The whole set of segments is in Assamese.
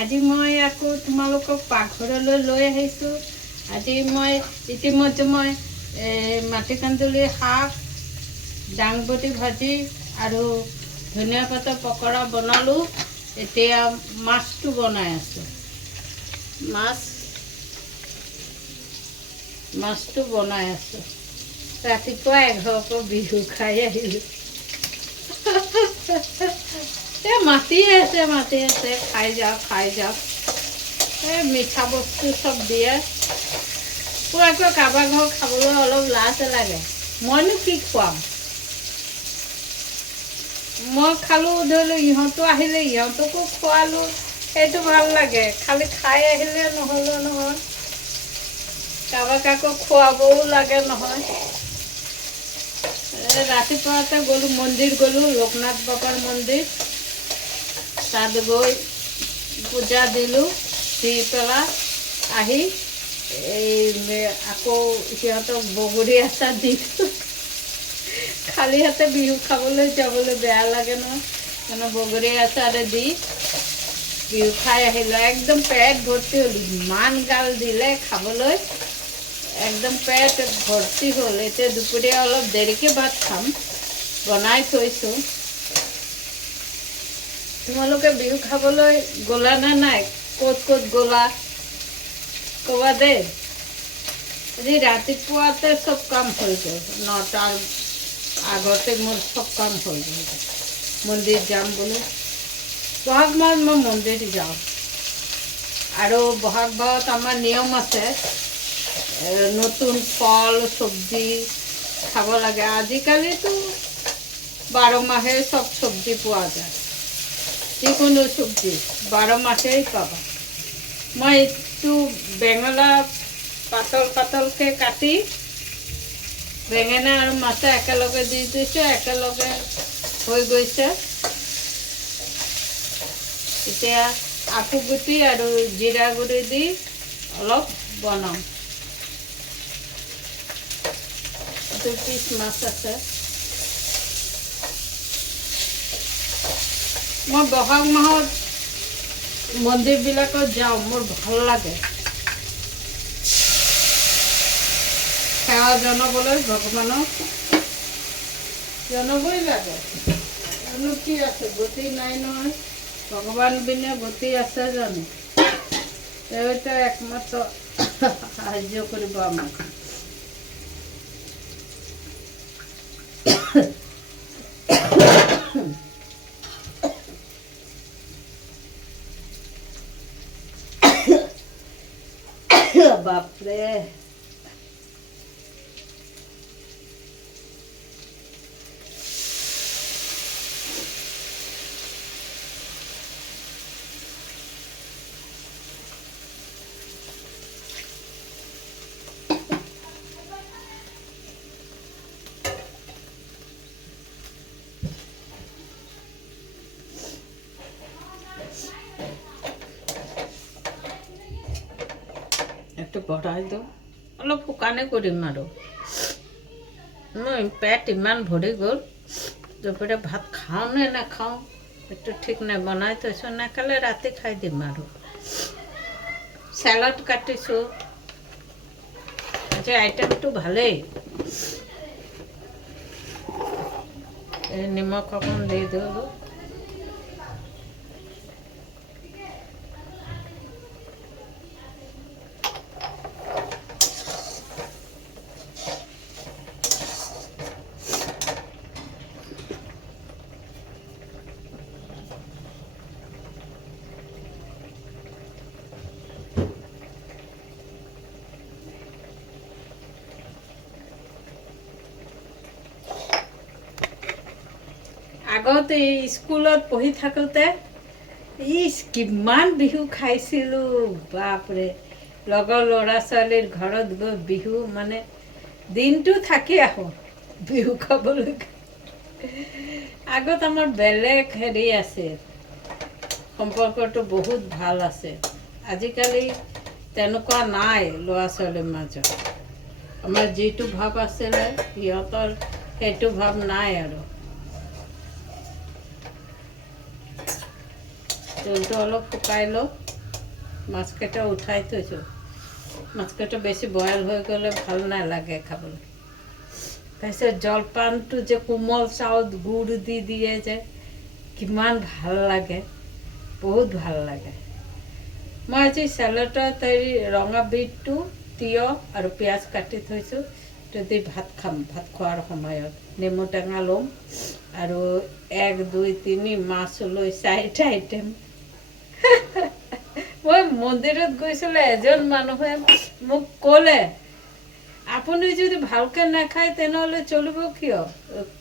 আজি মই আকৌ তোমালোকক পাকঘৰলৈ লৈ আহিছোঁ। আজি মই ইতিমধ্যে মই মাটিকান্দুলি শাক, দাংবডি ভাজি আৰু ধনিয়া পাতৰ পকৰা বনালোঁ। এতিয়া মাছটো বনাই আছোঁ। মাছটো বনাই আছোঁ। ৰাতিপুৱা এঘৰৰ পৰা বিহু খাই আহিলোঁ। মাতি আছে খাই যাওক মিঠা বস্তু চব দিয়ে। মোৰ আকৌ কাৰোবাৰ ঘৰত খাবলৈ অলপ লাজ লাগে। মইনো কি খুৱাম? মই খালোঁ, ধৰি লওক ইহঁতো আহিলে ইহঁতকো খোৱালোঁ, সেইটো ভাল লাগে। খালি খাই আহিলে নহ'লে নহয়, কাৰোবাক আকৌ খুৱাবও লাগে নহয়। ৰাতিপুৱাতে গ'লোঁ, মন্দিৰ গ'লোঁ, লোকনাথ বাবাৰ মন্দিৰ। তাত গৈ পূজা দিলোঁ, দি পেলাই আহি আকৌ সিহঁতক বগৰী আচাৰ দিলোঁ। খালি হাতে বিহু খাবলৈ যাবলৈ বেয়া লাগে নহয়, বগৰী আচাৰে দি বিহু খাই আহিলোঁ। একদম পেট ভৰ্তি হ'ল, ইমান গাল দিলে খাবলৈ, একদম পেট ভৰ্তি হ'ল। এতিয়া দুপৰীয়া অলপ দেৰিকৈ ভাত খাম, বনাই থৈছোঁ। তোমালোকে বিহু খাবলৈ গ'লা নে নাই? ক'ত গ'লা ক'বা দেই। আজি ৰাতিপুৱাতে চব কাম হৈ গ'ল, 9টাৰ আগতে মোৰ চব কাম হৈ গ'ল। মন্দিৰ যাম বুলি, বহাগ মাহত মই মন্দিৰ যাওঁ। আৰু বহাগ মাহত আমাৰ নিয়ম আছে, নতুন ফল চব্জি খাব লাগে। আজিকালিতো 12 মাহে চব চব্জি পোৱা যায়, যিকোনো চব্জি 12 মাহেই পাবা। মই এইটো বেঙেনা পাতলকৈ কাটি বেঙেনা আৰু মাছে একেলগে দি দিছোঁ, একেলগে হৈ গৈছে। এতিয়া আফু গুটি আৰু জিৰা গুড়ি দি অলপ বনাম। 2 পিচ মাছ আছে। মই বহাগ মাহত মন্দিৰবিলাকত যাওঁ, মোৰ ভাল লাগে সেৱা জনাবলৈ, ভগৱানক জনাবই লাগে। জানো কি আছে, গতি নাই নহয়। ভগৱান বিনে গতি আছে জানো? তেওঁতো একমাত্ৰ সাহায্য কৰিব আমাক। বাপৰে, একটু বঢ়াই দিওঁ, অলপ শুকানে কৰিম আৰু। মোৰ পেট ইমান ভৰি গ'ল, দুপৰীয়া ভাত খাওঁ নে নাখাওঁ সেইটো ঠিক নাই। বনাই থৈছোঁ, নাখালে ৰাতি খাই দিম আৰু। চেলাড কাটিছোঁ, আজি আইটেমটো ভালেই। নিমখ অকণ দি দিওঁ। আগতে স্কুলত পঢ়ি থাকোঁতে কিমান বিহু খাইছিলোঁ, বাপৰে। লগৰ ল'ৰা ছোৱালীৰ ঘৰত গৈ বিহু মানে দিনটো থাকি আহোঁ বিহু খাবলৈ। আগত আমাৰ বেলেগ হেৰি আছে, সম্পৰ্কটো বহুত ভাল আছে। আজিকালি তেনেকুৱা নাই ল'ৰা ছোৱালীৰ মাজত। আমাৰ যিটো ভাৱ আছিলে সিহঁতৰ সেইটো ভাৱ নাই আৰু। তেলটো অলপ শুকাই লওঁ। মাছ কাটা উঠাই থৈছোঁ। মাছ কাটা বেছি বইল হৈ গ'লে ভাল নালাগে খাবলৈ। তাৰপিছত জলপানটো যে কোমল চাউল গুড় দি দিয়ে যে কিমান ভাল লাগে, বহুত ভাল লাগে। মই আজি চেলেটত হেৰি ৰঙা বিটটো, তিয়হ আৰু পিঁয়াজ কাটি থৈছোঁ। যদি ভাত খাম, ভাত খোৱাৰ সময়ত নেমু টেঙা ল'ম আৰু 1 2 3 মাছ লৈ 4টা আইটেম। মই মন্দিৰত গৈছিলোঁ, এজন মানুহে মোক ক'লে, আপুনি যদি ভালকৈ নাখায় তেনেহ'লে চলিব কিয়,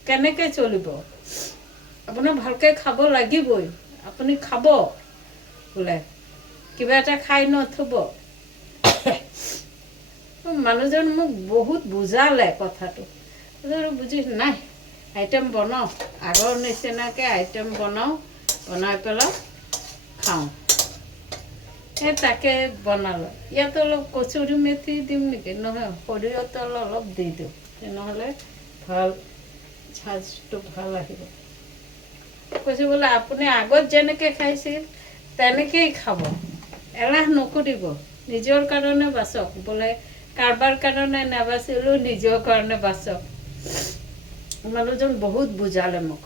কেনেকৈ চলিব? আপোনাৰ ভালকৈ খাব লাগিবই, আপুনি খাব বোলে, কিবা এটা খাই নথব। মানুহজন মোক বহুত বুজালে কথাটো। বুজি নাই, আইটেম বনাওঁ, আগৰ নিচিনাকৈ আইটেম বনাওঁ, বনাই পেলাই খাওঁ। সেই তাকে বনালোঁ। ইয়াত অলপ কচুৰি মেথি দিম নেকি? নহয়, সৰিয়হ তেল অলপ দি দিওঁ, তেনেহ'লে ভাল, ঝাঁজটো ভাল আহিব। কৈছোঁ বোলে আপুনি আগত যেনেকৈ খাইছিল তেনেকৈয়ে খাব, এলাহ নকৰিব, নিজৰ কাৰণে বাচক বোলে, কাৰোবাৰ কাৰণে নাবাচিলেও নিজৰ কাৰণে বাচক। মানুহজন বহুত বুজালে মোক,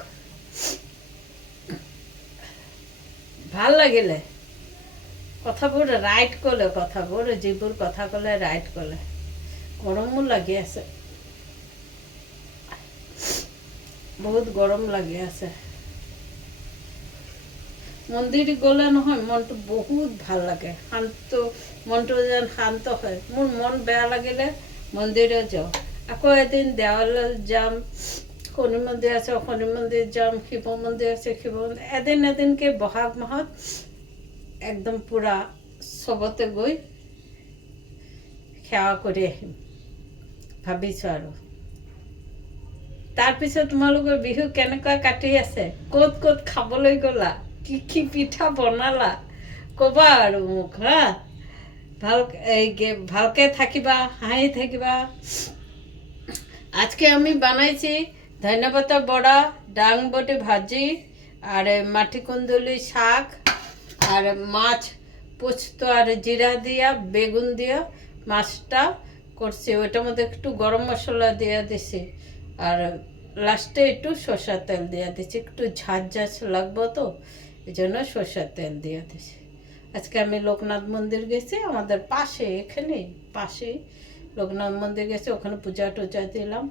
ভাল লাগিলে। কথাবোৰ ৰাইট ক'লে, কথাবোৰ যিবোৰ কথা ক'লে ৰাইট ক'লে। গৰমো লাগি আছে, বহুত গৰম লাগি আছে। মন্দিৰ গ'লে নহয় মনটো বহুত ভাল লাগে, শান্ত, মনটো যেন শান্ত হয়। মোৰ মন বেয়া লাগিলে মন্দিৰত যাওঁ। আকৌ এদিন দেৱালয় যাম, শনি মন্দিৰ আছে শনি মন্দিৰ যাম, শিৱ মন্দিৰ আছে শিৱ মন্দিৰ, এদিনকৈ বহাগ মাহত একদম পূৰা চবতে গৈ সেৱা কৰি আহিম ভাবিছোঁ। আৰু তাৰপিছত তোমালোকৰ বিহু কেনেকুৱা কাটি আছে, ক'ত ক'ত খাবলৈ গ'লা, কি কি পিঠা বনালা ক'বা আৰু মোক, হা? ভালকৈ থাকিবা, হাঁহি থাকিবা। আজকে আমি বানাইছি ধনেপাতা বড়া, ডাংবটি ভাজি আর মাটি কুন্দুলি শাক আর মাছ পোস্ত আর জিরা দিয়া বেগুন দিয়া মাছটা করছি। ওইটার মধ্যে একটু গরম মশলা দিয়ে দিছি আর লাস্টে একটু সরষের তেল দিয়ে দিচ্ছি, একটু ঝাঁঝ ঝাঁঝ লাগবো তো এই জন্য সরষের তেল দিয়ে দিচ্ছি। আজকে আমি লোকনাথ মন্দির গেছি, আমাদের পাশে, এখানেই পাশেই লোকনাথ মন্দির গেছি, ওখানে পূজা টুজা দিলাম,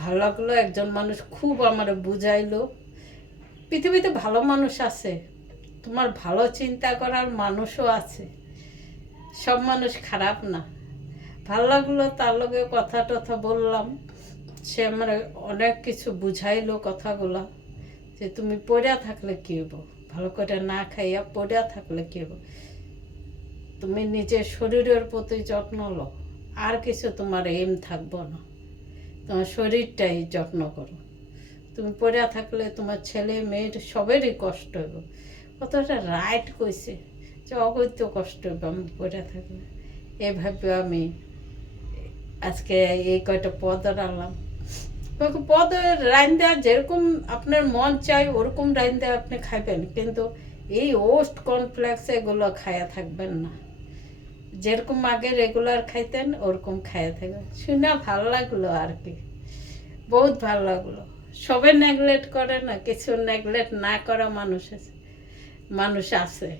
ভালো লাগলো। একজন মানুষ খুব আমার বুঝাইলো, পৃথিবীতে ভালো মানুষ আছে, তোমার ভালো চিন্তা করার মানুষও আছে, সব মানুষ খারাপ না। ভালো লাগলো, তার লগে কথা টথা বললাম, সে আমার অনেক কিছু বুঝাইলো কথাগুলা, যে তুমি পড়িয়া থাকলে কী হবো, ভালো করে না খাইয়া পড়িয়া থাকলে কী হবো, তুমি নিজের শরীরের প্রতি যত্ন লো, আর কিছু তোমার এম থাকবো না, তোমার শরীরটাই যত্ন করো। তুমি পড়িয়া থাকলে তোমার ছেলে মেয়ের সবেরই কষ্ট হইব। কতটা রাইট কইছে যে অবৈধ কষ্ট হইব আমি পড়িয়া থাকলে। এভাবে আমি আজকে এই কয়টা পদ রাখলাম। পদ রাইন্দা যেরকম আপনার মন চাই ওরকম রাইন্দা আপনি খাইবেন, কিন্তু এই ওস্ট কর্নফ্লেক্স এগুলো খায়া থাকবেন না। যেরকম আগে রেগুলার খাইতেন ওরকম খাইয়া থাকবেন। শুনে ভালো লাগলো আর কি, বহুত ভালো লাগলো। সবে নেগলেক্ট করে না, কিছু নেগলেক্ট না করা মানুষ আছে।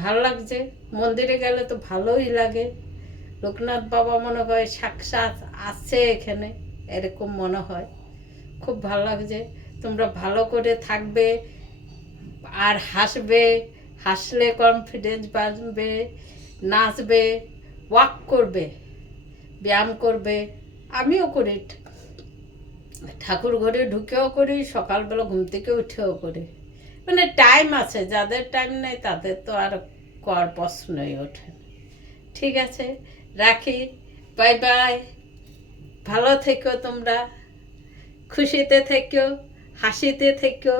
ভালো লাগছে, মন্দিরে গেলে তো ভালোই লাগে। লোকনাথ বাবা মনে হয় সাক্ষাৎ আছে এখানে, এরকম মনে হয়। খুব ভালো লাগছে। তোমরা ভালো করে থাকবে আর হাসবে, হাসলে কনফিডেন্স বাড়বে, নাচবে, ওয়াক করবে, ব্যায়াম করবে। আমিও করি, ঠাকুর ঘরে ঢুকেও করি, সকালবেলা ঘুম থেকে উঠেও করি। মানে টাইম আছে, যাদের টাইম নেই তাদের তো আর কর প্রশ্নই ওঠে। ঠিক আছে, রাখি, বাই বাই। ভালো থেকো তোমরা, খুশিতে থেকো, হাসিতে থেকো।